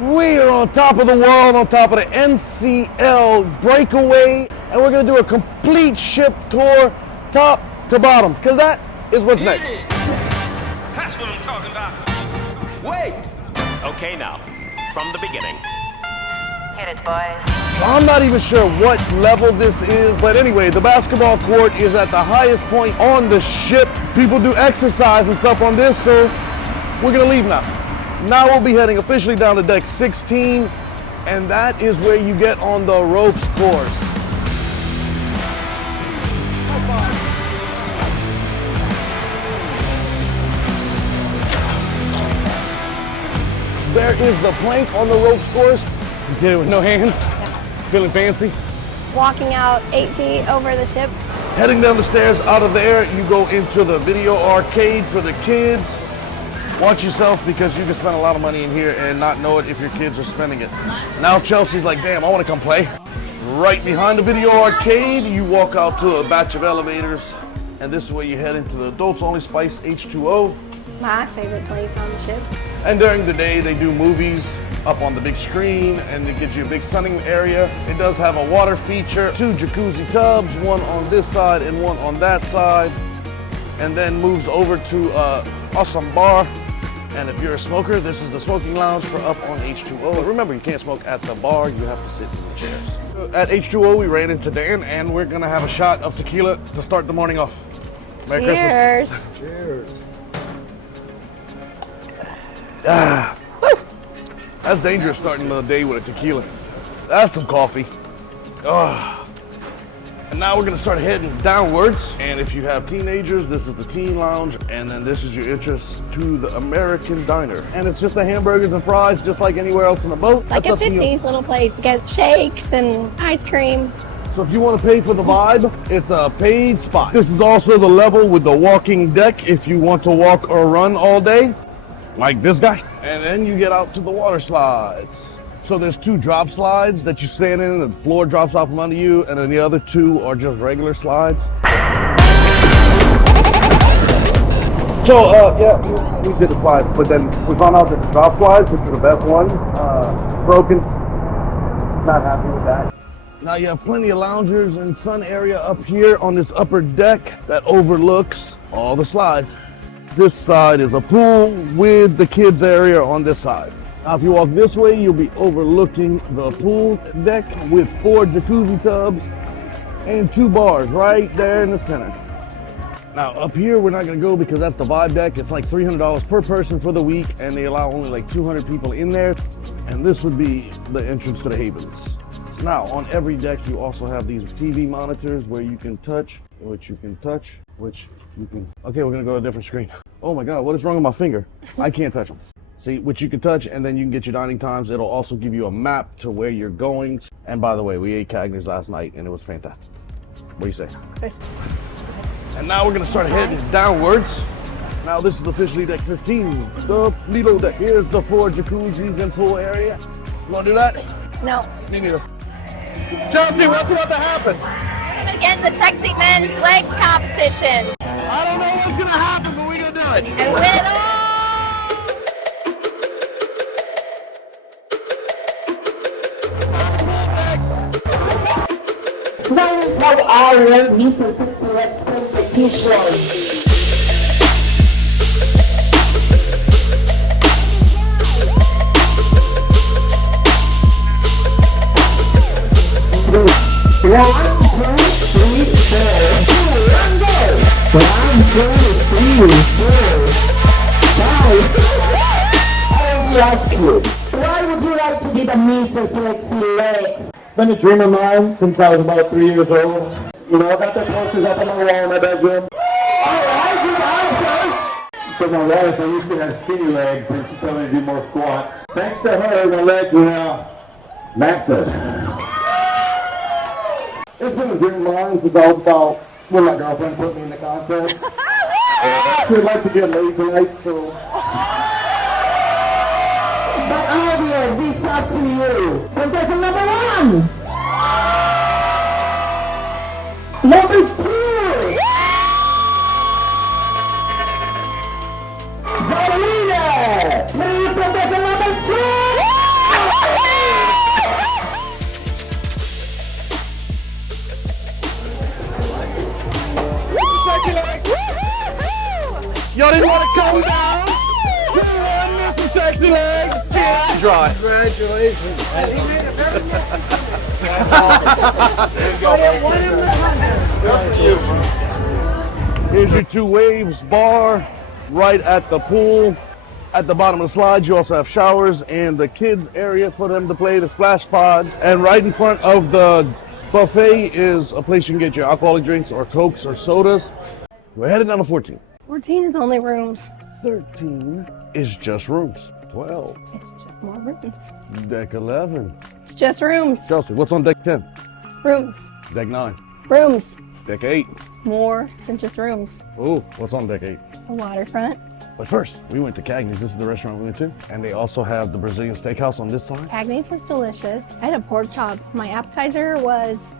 We are on top of the world, on top of the NCL Breakaway, and we're gonna do a complete ship tour, top to bottom, because that is what's next. That's what I'm talking about. Wait! Okay, now, from the beginning. Hit it, boys. I'm not even sure what level this is, but anyway, the basketball court is at the highest point on the ship. People do exercise and stuff on this, so we're gonna leave now. Now we'll be heading officially down to deck 16, and that is where you get on the ropes course. There is the plank on the ropes course. You did it with no hands? Yeah. Feeling fancy? Walking out 8 feet over the ship. Heading down the stairs, out of there, you go into the video arcade for the kids. Watch yourself, because you can spend a lot of money in here and not know it if your kids are spending it. Now Chelsea's like, damn, I want to come play. Right behind the video arcade, you walk out to a batch of elevators, and this is where you head into the adults only Spice H2O. My favorite place on the ship. And during the day, they do movies up on the big screen, and it gives you a big sunning area. It does have a water feature, 2 jacuzzi tubs, one on this side and one on that side, and then moves over to awesome bar. And if you're a smoker, this is the smoking lounge for up on H2O. But remember, you can't smoke at the bar, you have to sit in the chairs. At H2O, we ran into Dan, and we're gonna have a shot of tequila to start the morning off. Merry Cheers. Christmas. Cheers. That's dangerous, starting the day with a tequila. That's some coffee. And now we're gonna start heading downwards. And if you have teenagers, this is the teen lounge. And then this is your entrance to the American diner. And it's just the hamburgers and fries, just like anywhere else on the boat. Like That's a up to you. 50s little place. Get shakes and ice cream. So if you want to pay for the vibe, it's a paid spot. This is also the level with the walking deck if you want to walk or run all day, like this guy. And then you get out to the water slides. So there's 2 drop slides that you stand in, and the floor drops off from under you, and then the other 2 are just regular slides. So yeah, we did the slides, but then we found out that the drop slides, which are the best ones, broken. Not happy with that. Now you have plenty of loungers and sun area up here on this upper deck that overlooks all the slides. This side is a pool with the kids area on this side. Now if you walk this way, you'll be overlooking the pool deck with 4 jacuzzi tubs and 2 bars right there in the center. Now up here, we're not gonna go because that's the vibe deck. It's like $300 per person for the week, and they allow only like 200 people in there. And this would be the entrance to the Havens. Now on every deck, you also have these TV monitors where you can touch, which you can touch, which you can, okay, we're gonna go to a different screen. Oh my God, what is wrong with my finger? I can't touch them. See, which you can touch, and then you can get your dining times. It'll also give you a map to where you're going. And by the way, we ate Cagney's last night, and it was fantastic. What do you say? Good. And now we're gonna start heading downwards. Now this is officially deck 15, the Lido deck. Here's the 4 jacuzzis and pool area. You wanna do that? No. Me neither. Chelsea, what's about to happen? We're gonna get in the sexy men's legs competition. I don't know what's gonna happen, but we're gonna do it. And win it all! Now our business select competition. Why would you like to be the Mr. Sexy Legs? Been a dream of mine since I was about 3 years old. You know, I got the posters up on the wall in my bedroom. Alright, you guys, so my wife, I used to have skinny legs, and she told me to do more squats. Thanks to her, my legs are now mastered. It's been a dream of mine since I was about when my girlfriend put me in the contest. She would like to get laid tonight, so. But audience, we talk to you. Contestant number 1. Number 2. The winner. Please contestant number 2. to dry. Congratulations. Here's your 2 waves bar right at the pool. At the bottom of the slide, you also have showers and the kids area for them to play, the splash pod. And right in front of the buffet is a place you can get your alcoholic drinks or Cokes or sodas. We're headed down to 14. 14 is only rooms. 13 is just rooms. 12. It's just more rooms. Deck 11. It's just rooms. Chelsea, what's on deck 10? Rooms. Deck 9. Rooms. Deck 8. More than just rooms. Ooh, what's on deck 8? A waterfront. But first, we went to Cagney's. This is the restaurant we went to. And they also have the Brazilian steakhouse on this side. Cagney's was delicious. I had a pork chop. My appetizer was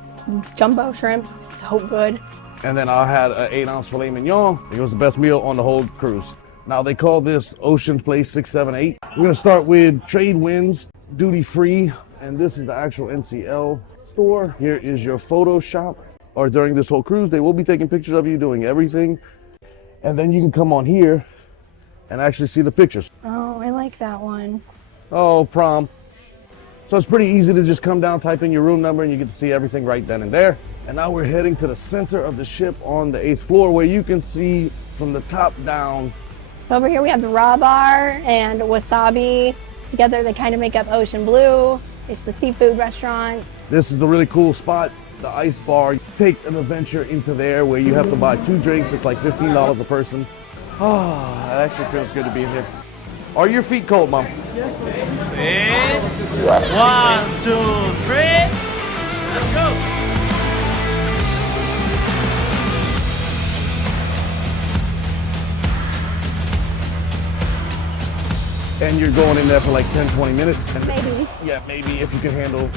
jumbo shrimp. So good. And then I had an 8-ounce filet mignon. It was the best meal on the whole cruise. Now they call this Ocean Place 678. We're gonna start with trade winds, duty free. And this is the actual NCL store. Here is your photo shop. Or during this whole cruise, they will be taking pictures of you doing everything. And then you can come on here and actually see the pictures. Oh, I like that one. Oh, prom. So it's pretty easy to just come down, type in your room number, and you get to see everything right then and there. And now we're heading to the center of the ship on the 8th floor where you can see from the top down. So over here we have the raw bar and wasabi. Together they kind of make up Ocean Blue. It's the seafood restaurant. This is a really cool spot. The ice bar. Take an adventure into there where you have to buy 2 drinks. It's like $15 a person. Oh, that actually feels good to be in here. Are your feet cold, Mom? Yes, ma'am. 1, 2, 3. Let's go. And you're going in there for like 10, 20 minutes. And Maybe. yeah, maybe if you can handle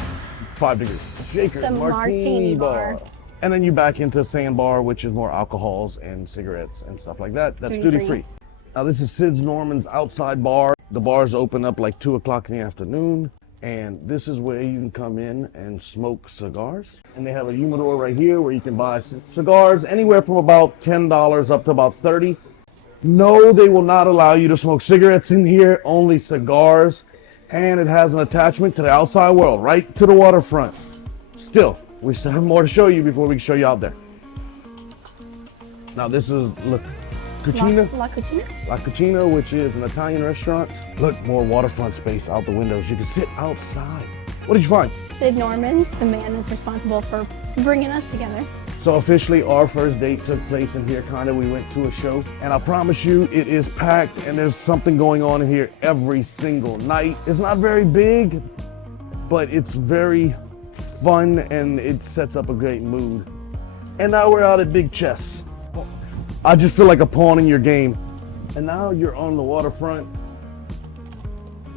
5 degrees. Shaker, The martini bar. And then you back into sandbar, which is more alcohols and cigarettes and stuff like that. That's duty free. Now this is Sid's Norman's outside bar. The bars open up like 2 o'clock in the afternoon. And this is where you can come in and smoke cigars. And they have a humidor right here where you can buy cigars anywhere from about $10 up to about $30. No, they will not allow you to smoke cigarettes in here, only cigars. And it has an attachment to the outside world, right to the waterfront. Still, we still have more to show you before we can show you out there. Now this is La Cucina. La Cucina. La Cucina, which is an Italian restaurant. Look, more waterfront space out the windows. You can sit outside. What did you find? Sid Norman's, the man that's responsible for bringing us together. So officially our first date took place in here, kinda. We went to a show, and I promise you it is packed and there's something going on in here every single night. It's not very big, but it's very fun and it sets up a great mood. And now we're out at Big Chess. I just feel like a pawn in your game. And now you're on the waterfront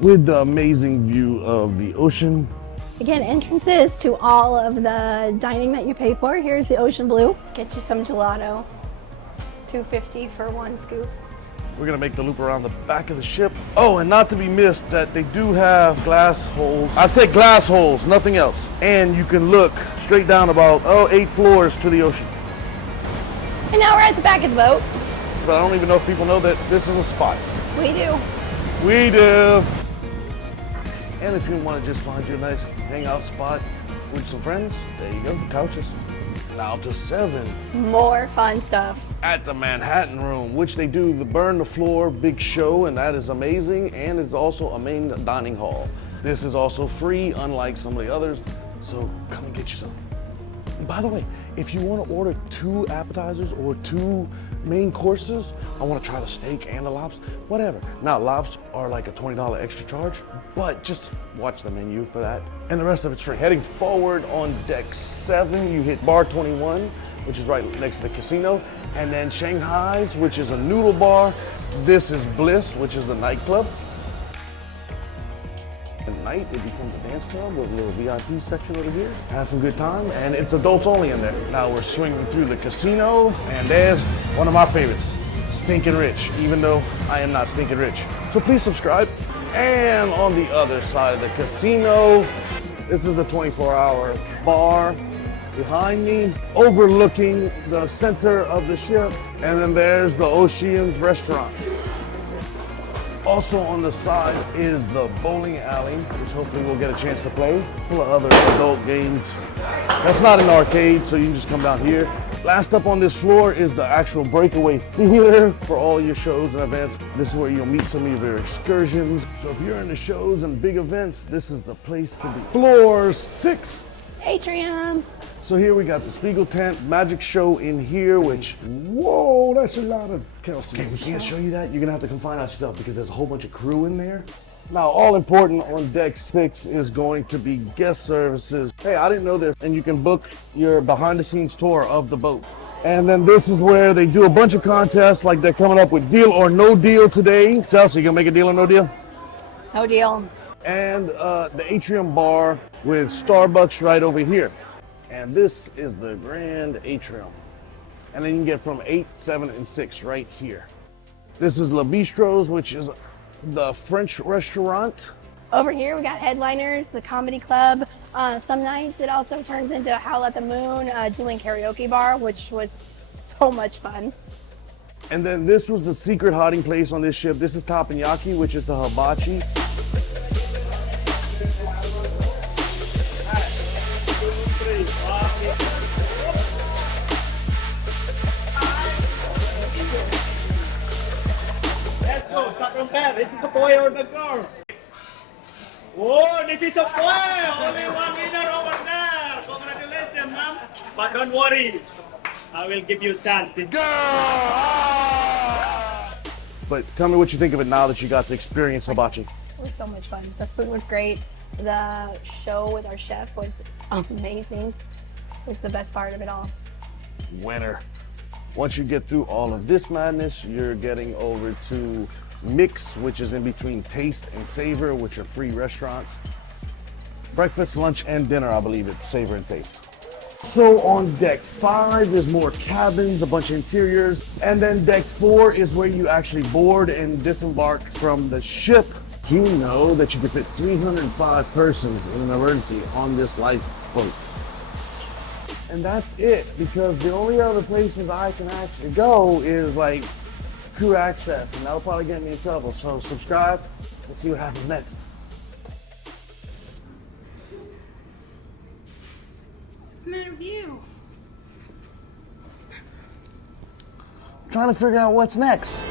with the amazing view of the ocean. Again, entrances to all of the dining that you pay for. Here's the Ocean Blue. Get you some gelato. $2.50 for 1 scoop. We're gonna make the loop around the back of the ship. Oh, and not to be missed that they do have glass holes. I said glass holes, nothing else. And you can look straight down about, 8 floors to the ocean. And now we're at the back of the boat. But I don't even know if people know that this is a spot. We do. We do. And if you want to just find your nice hangout spot with some friends, there you go, couches. Now to 7. More fun stuff. At the Manhattan Room, which they do the burn the floor big show, and that is amazing. And it's also a main dining hall. This is also free, unlike some of the others. So come and get you some. And by the way, if you want to order 2 appetizers or 2 main courses, I want to try the steak and the lobster, whatever. Now, lobster are like a $20 extra charge, but just watch the menu for that. And the rest of it's free. Heading forward on deck 7, you hit bar 21, which is right next to the casino, and then Shanghai's, which is a noodle bar. This is Bliss, which is the nightclub. At night, it becomes a dance club with a little VIP section over here. Have some good time, and it's adults only in there. Now we're swinging through the casino, and there's one of my favorites, Stinkin' Rich, even though I am not stinking rich. So please subscribe. And on the other side of the casino, this is the 24-hour bar behind me, overlooking the center of the ship. And then there's the Ocean's restaurant. Also on the side is the bowling alley, which hopefully we'll get a chance to play. Full of other adult games. That's not an arcade, so you can just come down here. Last up on this floor is the actual Breakaway theater for all your shows and events. This is where you'll meet some of your excursions. So if you're into shows and big events, this is the place to be. Floor 6. Atrium. So here we got the Spiegel tent, magic show in here, which, whoa, that's a lot of Kelsey. Okay, we can't show you that. You're gonna have to come find out yourself because there's a whole bunch of crew in there. Now, all important on deck 6 is going to be guest services. Hey, I didn't know this. And you can book your behind the scenes tour of the boat. And then this is where they do a bunch of contests, like they're coming up with deal or no deal today. Chelsea, you gonna make a deal or no deal? No deal. And the atrium bar with Starbucks right over here. And this is the grand atrium. And then you can get from 8, 7, and 6 right here. This is La Bistro's, which is the French restaurant. Over here we got headliners, the comedy club. Some nights it also turns into Howl at the Moon, doing karaoke bar, which was so much fun. And then this was the secret hiding place on this ship. This is Teppanyaki, which is the Habachi. Let's go. Start from there. This is a boy or the girl. Oh, this is a boy. Only one winner over there. Congratulations, ma'am. But don't worry. I will give you a chance. But tell me what you think of it now that you got to experience Habachi. It was so much fun. The food was great. The show with our chef was amazing. It was the best part of it all. Winner. Once you get through all of this madness, you're getting over to Mix, which is in between Taste and Savor, which are free restaurants. Breakfast, lunch, and dinner, I believe it's Savor and Taste. So on deck 5, there's more cabins, a bunch of interiors. And then deck 4 is where you actually board and disembark from the ship. You know that you can fit 305 persons in an emergency on this lifeboat. And that's it, because the only other places I can actually go is like crew access, and that'll probably get me in trouble. So subscribe and see what happens next. What's the matter with you? I'm trying to figure out what's next.